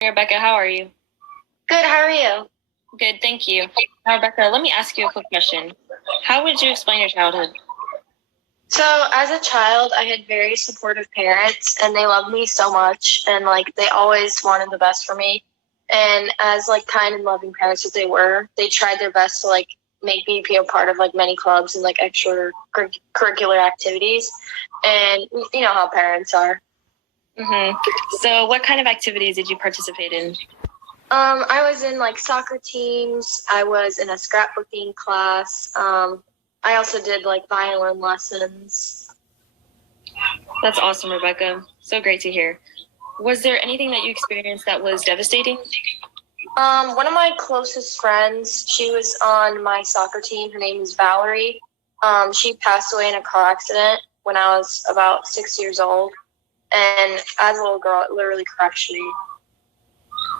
Rebecca, how are you? Good, how are you? Good, thank you. Now, Rebecca, let me ask you a quick question. How would you explain your childhood? So, as a child, I had very supportive parents, and they loved me so much, and they always wanted the best for me. And as kind and loving parents that they were, they tried their best to make me be a part of many clubs and extra curricular activities. And you know how parents are. So, what kind of activities did you participate in? I was in soccer teams. I was in a scrapbooking class. I also did violin lessons. That's awesome, Rebecca. So great to hear. Was there anything that you experienced that was devastating? One of my closest friends, she was on my soccer team. Her name is Valerie. She passed away in a car accident when I was about 6 years old. And as a little girl, it literally crushed me.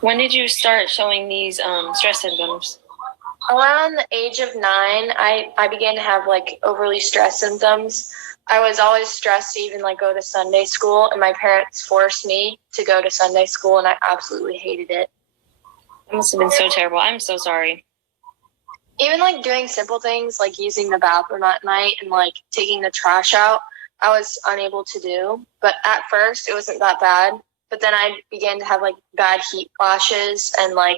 When did you start showing these stress symptoms? Around the age of 9, I began to have overly stress symptoms. I was always stressed to even go to Sunday school, and my parents forced me to go to Sunday school, and I absolutely hated it. It must have been so terrible. I'm so sorry. Even doing simple things like using the bathroom at night and taking the trash out, I was unable to do. But at first, it wasn't that bad. But then I began to have bad heat flashes, and my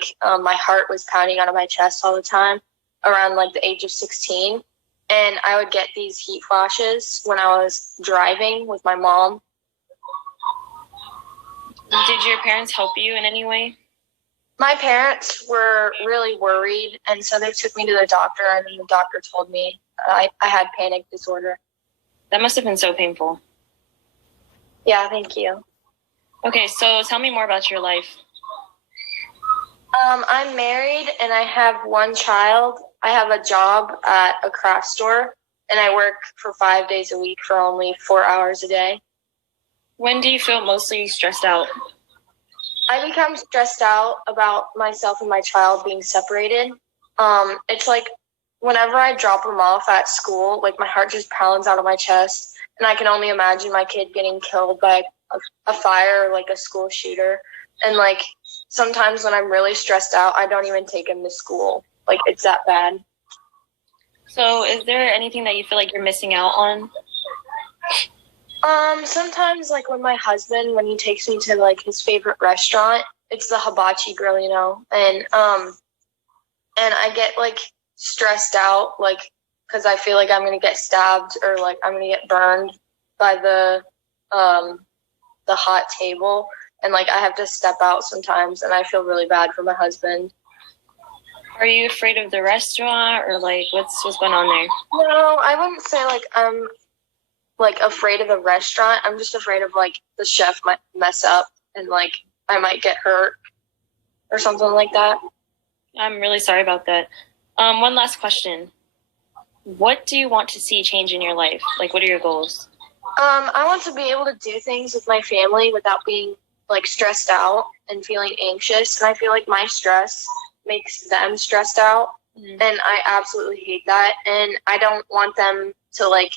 heart was pounding out of my chest all the time around the age of 16. And I would get these heat flashes when I was driving with my mom. Did your parents help you in any way? My parents were really worried, and so they took me to the doctor, and then the doctor told me I had panic disorder. That must have been so painful. Yeah, thank you. Okay, so tell me more about your life. I'm married, and I have one child. I have a job at a craft store, and I work for 5 days a week for only 4 hours a day. When do you feel mostly stressed out? I become stressed out about myself and my child being separated. It's whenever I drop him off at school, my heart just pounds out of my chest, and I can only imagine my kid getting killed by a fire or a school shooter. And sometimes when I'm really stressed out, I don't even take him to school. It's that bad. So is there anything that you feel like you're missing out on? Sometimes when my husband, when he takes me to his favorite restaurant, it's the hibachi grill, and I get stressed out because I feel like I'm gonna get stabbed or I'm gonna get burned by the hot table, and I have to step out sometimes, and I feel really bad for my husband. Are you afraid of the restaurant, or what's going on there? No, I wouldn't say I'm afraid of the restaurant. I'm just afraid of the chef might mess up and I might get hurt or something like that. I'm really sorry about that. One last question. What do you want to see change in your life? What are your goals? I want to be able to do things with my family without being stressed out and feeling anxious. And I feel like my stress makes them stressed out. Mm-hmm. And I absolutely hate that. And I don't want them to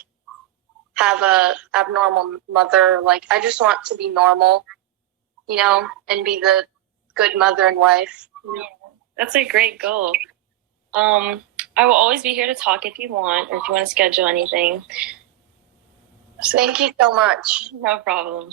have a abnormal mother. I just want to be normal, and be the good mother and wife. Yeah, that's a great goal. I will always be here to talk if you want, or if you want to schedule anything. Thank you so much. No problem.